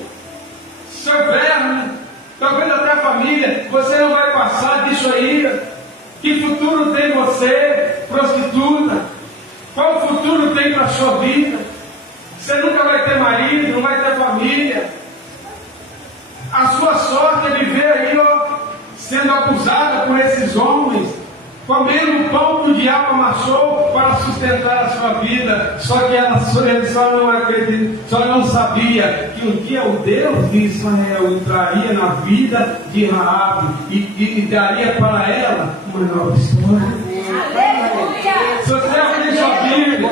seu verme, talvez até a família, você não vai passar disso aí. Que futuro tem você, prostituta? Qual futuro tem para a sua vida? Você nunca vai ter marido, não vai ter família. A sua sorte é viver aí, ó, sendo abusada por esses homens, comendo o pão que o diabo amassou para sustentar a sua vida. Só que ele só não acredita, só não sabia que um dia o Deus de Israel entraria na vida de Raabe e daria para ela uma nova história. Aleluia. Se você abrir sua Bíblia,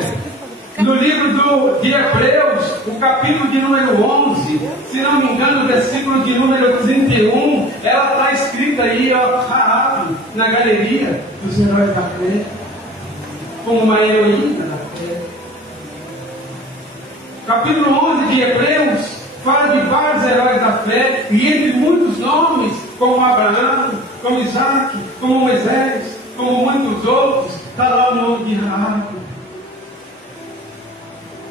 no livro de Hebreus, o capítulo de número 11, se não me engano, o versículo de número 31, ela está escrita aí, ó, Raabe, na galeria dos heróis da fé, como uma heroína da fé. Capítulo 11 de Hebreus fala de vários heróis da fé, e entre muitos nomes, como Abraão, como Isaac, como Moisés, como muitos outros, está lá o nome de Raabe,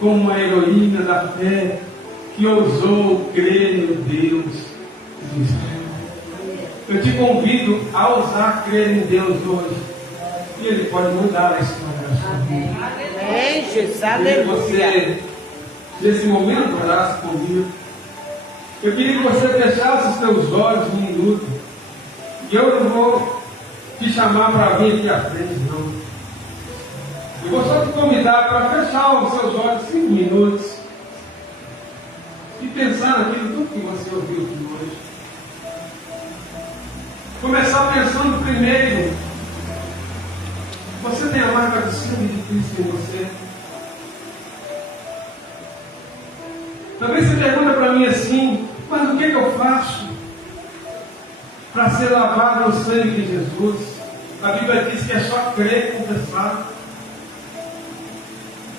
como uma heroína da fé que ousou crer no Deus de Israel. Eu te convido a ousar crer em Deus hoje, e Ele pode mudar a história da sua vida. Amém, Jesus, E aleluia! você, nesse momento, orasse comigo. Eu queria que você fechasse os seus olhos um minuto, e eu não vou te chamar para vir aqui à frente, não. Eu vou só te convidar para fechar os seus olhos 5 minutos e pensar naquilo tudo que você ouviu aqui hoje. Começar pensando primeiro, você tem a marca do sangue de Cristo em você? Talvez você pergunta para mim assim, mas o que eu faço para ser lavado no sangue de Jesus? A Bíblia diz que é só crer e confessar.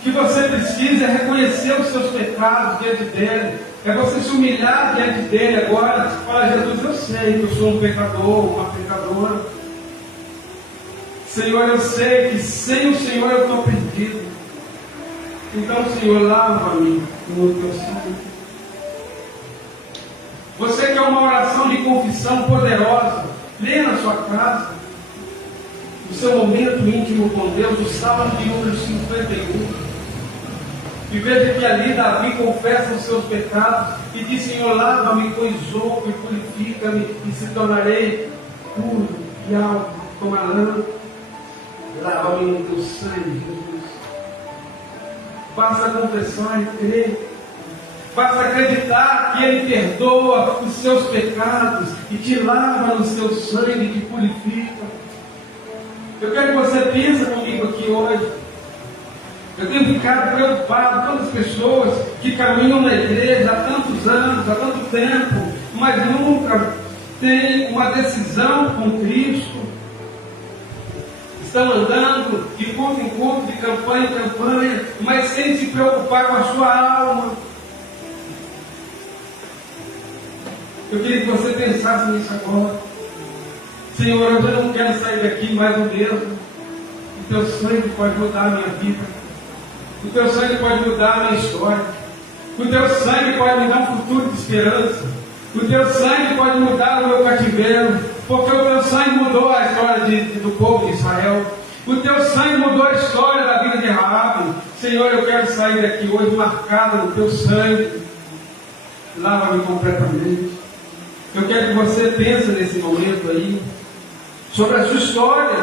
Que você precisa reconhecer os seus pecados diante dele, é você se humilhar diante dele agora. Fala, Jesus, eu sei que eu sou um pecador, uma pecadora. Senhor, eu sei que sem o Senhor eu estou perdido. Então, Senhor, lava-me no teu sangue. Você quer uma oração de confissão poderosa? Lê na sua casa, o seu momento íntimo com Deus, o Salmo de número 51. E veja que ali Davi confessa os seus pecados e diz, Senhor, lava-me com isopo e purifica-me e se tornarei puro e alvo como a lã. Lava-me no teu sangue, Jesus. Basta confessar e crer. Basta acreditar que Ele perdoa os seus pecados e te lava no seu sangue e te purifica. Eu quero que você pense comigo aqui hoje. Eu tenho ficado preocupado com as pessoas que caminham na igreja há tantos anos, há tanto tempo, mas nunca têm uma decisão com Cristo. Estão andando de culto em culto, de campanha em campanha, mas sem se preocupar com a sua alma. Eu queria que você pensasse nisso agora. Senhor, eu já não quero sair daqui mais o mesmo. O teu sangue pode mudar a minha vida. O teu sangue pode mudar a minha história. O teu sangue pode me dar um futuro de esperança. O teu sangue pode mudar o meu cativeiro. Porque o teu sangue mudou a história do povo de Israel. O teu sangue mudou a história da vida de Raabe. Senhor, eu quero sair daqui hoje marcado no teu sangue. Lava-me completamente. Eu quero que você pense nesse momento aí sobre a sua história,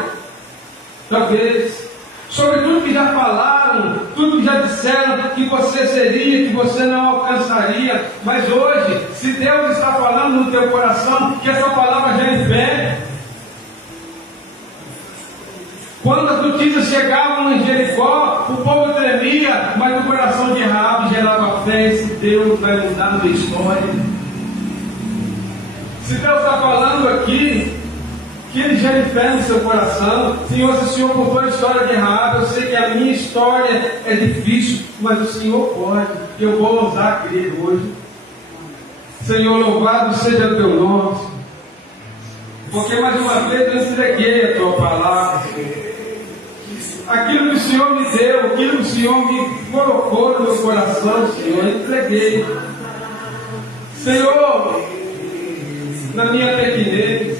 talvez, sobre tudo que já falaram, tudo que já disseram que você seria, que você não alcançaria. Mas hoje, se Deus está falando no teu coração, que essa palavra já é fé. Quando as notícias chegavam em Jericó, o povo tremia, mas o coração de Raabe gerava fé. Se Deus vai mudar a minha história. Se Deus está falando aqui, que Ele gere fé no seu coração. Senhor, se o Senhor contou a história de Raabe, eu sei que a minha história é difícil, mas o Senhor pode. Eu vou ousar crer hoje. Senhor, louvado seja o teu nome. Porque mais uma vez eu entreguei a tua palavra. Aquilo que o Senhor me deu, aquilo que o Senhor me colocou no meu coração, Senhor, eu entreguei. Senhor, na minha pequenez,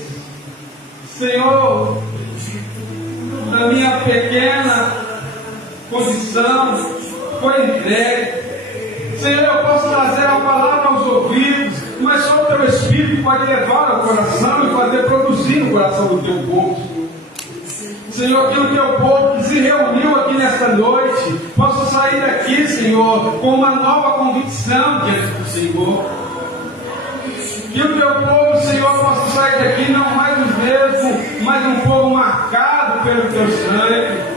Senhor, na minha pequena condição, foi entregue. Senhor, eu posso trazer a palavra aos ouvidos, mas só o teu Espírito pode levar ao coração e fazer produzir no coração do teu povo. Senhor, que o teu povo que se reuniu aqui nesta noite possa sair daqui, Senhor, com uma nova convicção diante do Senhor. Que o teu povo, Senhor, possa sair daqui não mais os mesmos, mas um povo marcado pelo teu sangue.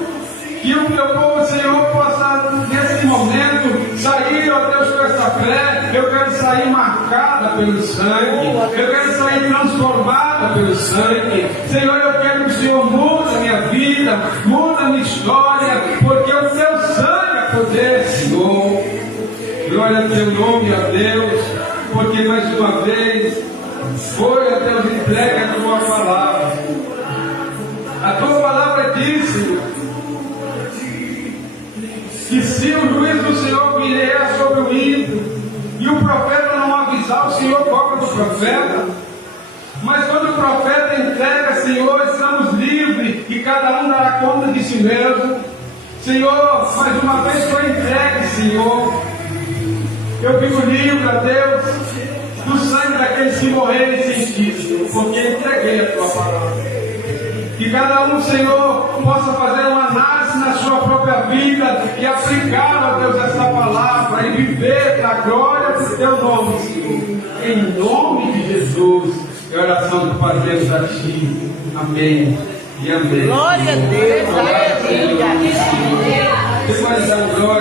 Que o teu povo, Senhor, possa, nesse momento, sair, ó Deus, com essa fé. Eu quero sair marcada pelo sangue. Eu quero sair transformada pelo sangue. Senhor, eu quero que o Senhor mude a minha vida, mude a minha história, porque o teu sangue é poder, Senhor. Glória ao teu nome, ó Deus, porque mais uma vez foi a Deus entregue a tua palavra. A tua palavra diz, Senhor, que se o juízo do Senhor vier sobre o ímpio e o profeta não avisar, o Senhor cobra do profeta. Mas quando o profeta entrega, Senhor, estamos livres e cada um dará conta de si mesmo. Senhor, mais uma vez foi entregue, Senhor. Eu fico livre, ó Deus, do sangue daqueles que morrerem sem ti, Senhor, porque entreguei a tua palavra. Que cada um, Senhor, possa fazer uma análise na sua própria vida e aplicar, ó Deus, essa palavra e viver da glória do teu nome, Senhor. Em nome de Jesus, é a oração que fazemos a ti. Amém e amém. Glória a Deus, aleluia. Depois da glória.